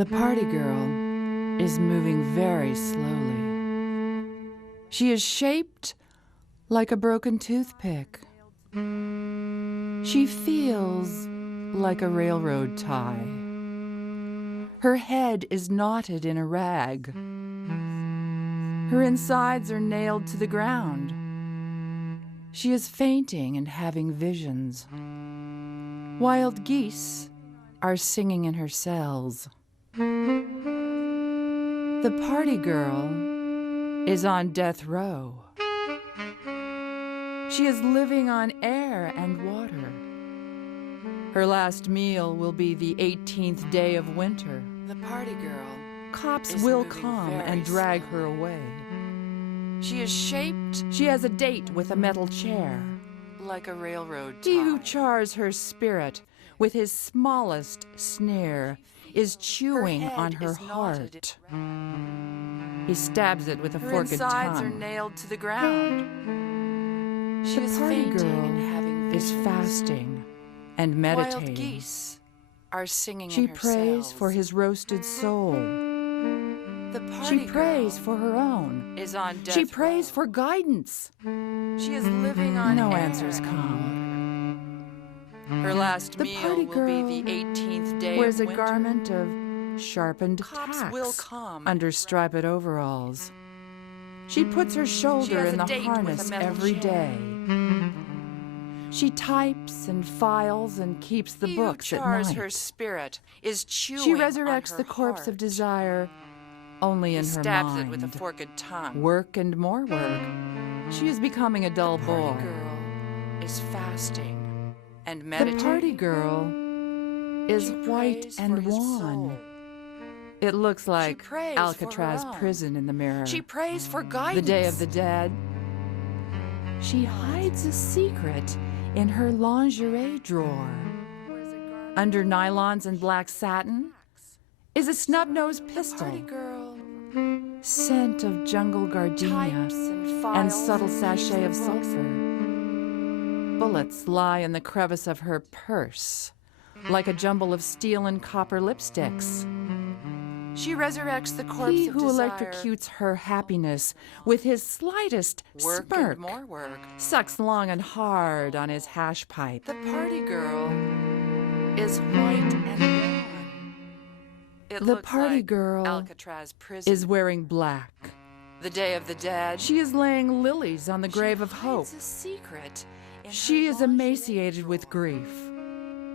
The party girl is moving very slowly. She is shaped like a broken toothpick. She feels like a railroad tie. Her head is knotted in a rag. Her insides are nailed to the ground. She is fainting and having visions. Wild geese are singing in her cells. The party girl is on death row. She is living on air and water. Her last meal will be the 18th day of winter. The party girl. Cops will come and drag her away. She is shaped. She has a date with a metal chair. Like a railroad tie. He who chars her spirit with his smallest sneer is chewing on her heart. He stabs it with a forked tongue. Her insides are nailed to the ground. She is fainting and having visions. Is fasting and meditating. Wild geese are singing in her cells. She prays for his roasted soul. The party girl prays for her own. Is on death row. She prays for guidance. She is living on air. No answers come. Her last meal will be the 18th day wears of winter. A garment of sharpened tacks will come under striped overalls. She puts her shoulder in the harness every day. She types and files and keeps the books at night. Her spirit is chewing. She resurrects the corpse of desire only in her mind. Stabs it with a forked tongue. Work and more work. She is becoming a dull boy. The party girl is fasting and meditating. The party girl is white and wan. It looks like Alcatraz prison in the mirror. She prays for guidance. The Day of the Dead. She hides a secret in her lingerie drawer. Under nylons and black satin is a snub-nosed pistol. Party girl. Scent of jungle gardenia and subtle sachet of sulfur. Bullets lie in the crevice of her purse, like a jumble of steel and copper lipsticks. She resurrects the corpse of desire. He who electrocutes her happiness with his slightest smirk and more work sucks long and hard on his hash pipe. The party girl is white and wan. The party girl Alcatraz prison is wearing black. The Day of the Dead. She is laying lilies on the grave of hope. A secret. She is emaciated with grief.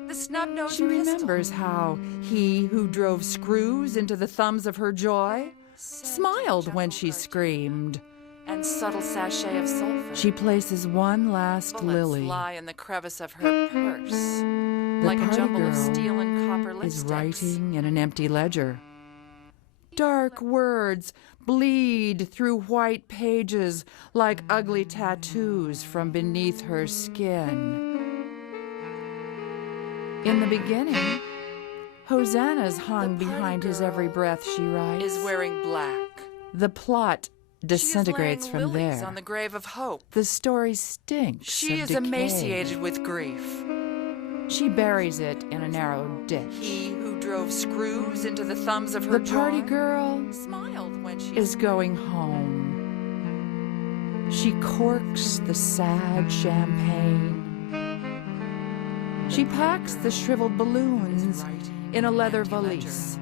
The snub-nosed She remembers how he who drove screws into the thumbs of her joy smiled when she screamed. And subtle sachet of sulfur. She places one last lily. Lie in the crevice of her purse, like a jumble of steel and copper lipsticks. Is writing in an empty ledger. Dark words bleed through white pages like ugly tattoos from beneath her skin. In the beginning, hosannas hung behind his every breath, she writes. Is wearing black. The plot disintegrates from there. On the grave of hope. The story stinks. She is emaciated with grief. She buries it in a narrow ditch. He who drove screws into the thumbs of her joy. The party girl smiled when she is going home. She corks the sad champagne. She packs the shriveled balloons in a leather valise.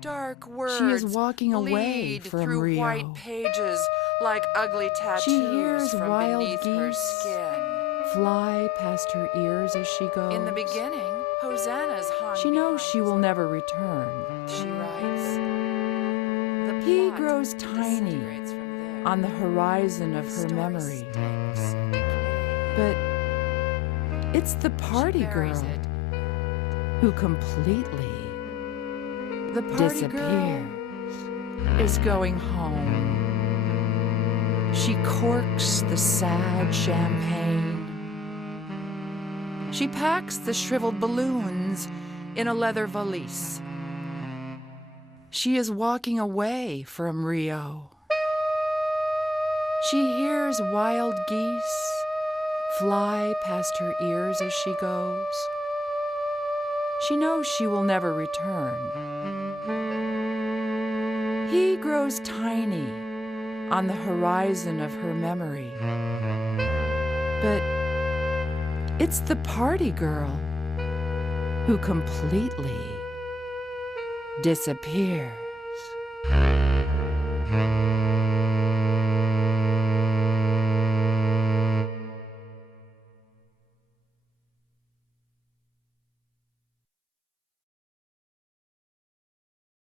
Dark words she is walking away from through Rio. White pages like ugly tattoos. She hears from wild geese her skin. Fly past her ears as she goes. In the beginning, hosannas hung. She knows she will never return. She writes. He grows tiny on the horizon of her memory. But it's the party girl who completely disappears, is going home. She corks the sad champagne. She packs the shriveled balloons in a leather valise. She is walking away from Rio. She hears wild geese fly past her ears as she goes. She knows she will never return. He grows tiny on the horizon of her memory. But it's the party girl who completely disappears.